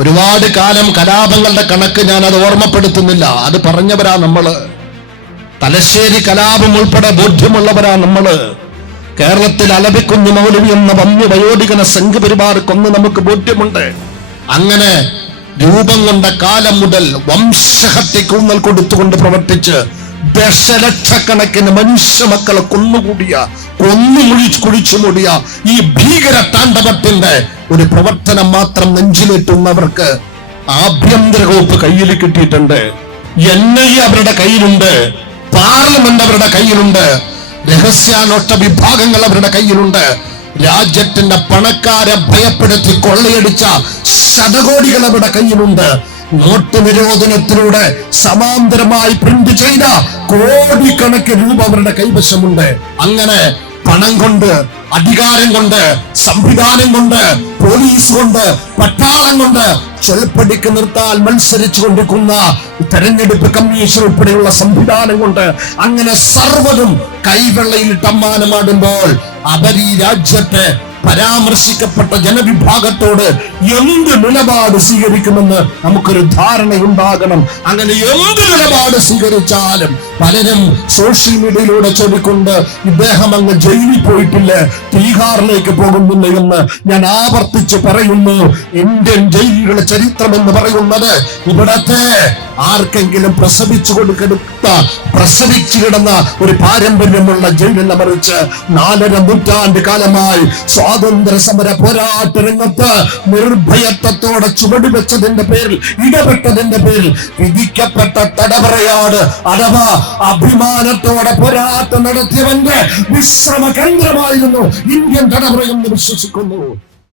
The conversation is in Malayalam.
ഒരുപാട് കാലം കലാപങ്ങളുടെ കണക്ക് ഞാൻ അത് ഓർമ്മപ്പെടുത്തുന്നില്ല. അത് പറഞ്ഞവരാ നമ്മള്. തലശ്ശേരി കലാപം ഉൾപ്പെടെ ബോധ്യമുള്ളവരാ നമ്മള്. കേരളത്തിൽ അലബിക്കുഞ്ഞു മൗലവി എന്ന വന്യ വയോധികന സംഘപരിവാർ കൊന്ന് നമുക്ക് ബോധ്യമുണ്ട്. അങ്ങനെ രൂപം കൊണ്ട കാലം മുതൽ വംശഹത്യക്ക് ഊന്നൽ കൊടുത്തുകൊണ്ട് പ്രവർത്തിച്ച് ദശലക്ഷക്കണക്കിന് മനുഷ്യ മക്കളെ കുഴിച്ചു മൂടിയ ഈ ഭീകര താണ്ഡവത്തിന്റെ ഒരു പ്രവർത്തനം മാത്രം നെഞ്ചിലേറ്റുന്നവർക്ക് ആഭ്യന്തര വകുപ്പ് കയ്യിൽ കിട്ടിയിട്ടുണ്ട്. NIA അവരുടെ കയ്യിലുണ്ട്, പാർലമെന്റ് അവരുടെ കയ്യിലുണ്ട്, രഹസ്യാന്വേഷണ വിഭാഗങ്ങൾ അവരുടെ കയ്യിലുണ്ട്. രാജ്യത്തിന്റെ പണക്കാരെ ഭയപ്പെടുത്തി കൊള്ളയടിച്ച ശതകോടികൾ അവരുടെ കയ്യിലുണ്ട്. നോട്ട് നിരോധനത്തിലൂടെ സമാന്തരമായി പ്രിന്റ് ചെയ്ത കോടിക്കണക്കിന് രൂപ അവരുടെ കൈവശമുണ്ട്. അങ്ങനെ പണം കൊണ്ട്, അധികാരം കൊണ്ട്, സംവിധാനം കൊണ്ട്, പോലീസ് കൊണ്ട്, പട്ടാളം കൊണ്ട് ചൊൽപ്പടിക്ക് നിർത്താൻ മത്സരിച്ചു കൊണ്ടിരിക്കുന്ന തെരഞ്ഞെടുപ്പ് കമ്മീഷൻ ഉൾപ്പെടെയുള്ള സംവിധാനം കൊണ്ട് അങ്ങനെ സർവ്വതും കൈവെള്ളയിൽ അമ്മാനമാടുമ്പോൾ അവർ ഈ രാജ്യത്തെ പരാമർശിക്കപ്പെട്ട ജനവിഭാഗത്തോട് എന്ത് നിലപാട് സ്വീകരിക്കുമെന്ന് നമുക്കൊരു ധാരണയുണ്ടാകണം. അങ്ങനെ എന്ത് നിലപാട് സ്വീകരിച്ചാലും പലരും സോഷ്യൽ മീഡിയയിലൂടെ ചൊല്ലിക്കൊണ്ട് ഇദ്ദേഹം അങ്ങ് ജയിലിൽ പോയിട്ടില്ല, തീഹാറിലേക്ക് പോകുന്നില്ല എന്ന് ഞാൻ ആവർത്തിച്ച് പറയുന്നു. ഇന്ത്യൻ ജയിലുകളുടെ ചരിത്രം എന്ന് പറയുന്നത് ഇവിടത്തെ ആർക്കെങ്കിലും പ്രസവിച്ചു കിടന്ന ഒരു പാരമ്പര്യമുള്ള ജയിലല്ല, മറിച്ച് 4.5 നൂറ്റാണ്ട് കാലമായി സ്വാതന്ത്ര്യ സമര പോരാട്ട രംഗത്ത് നിർഭയത്വത്തോടെ ചുവടുവെച്ചതിന്റെ പേരിൽ, ഇടപെട്ടതിന്റെ പേരിൽ വിധിക്കപ്പെട്ട തടവറയാണ്. അഥവാ അഭിമാനത്തോടെ പോരാട്ടം നടത്തിയവന്റെ വിശ്രമ കേന്ദ്രമായിരുന്നു ഇന്ത്യൻ തടവറയെന്ന് വിശ്വസിക്കുന്നു.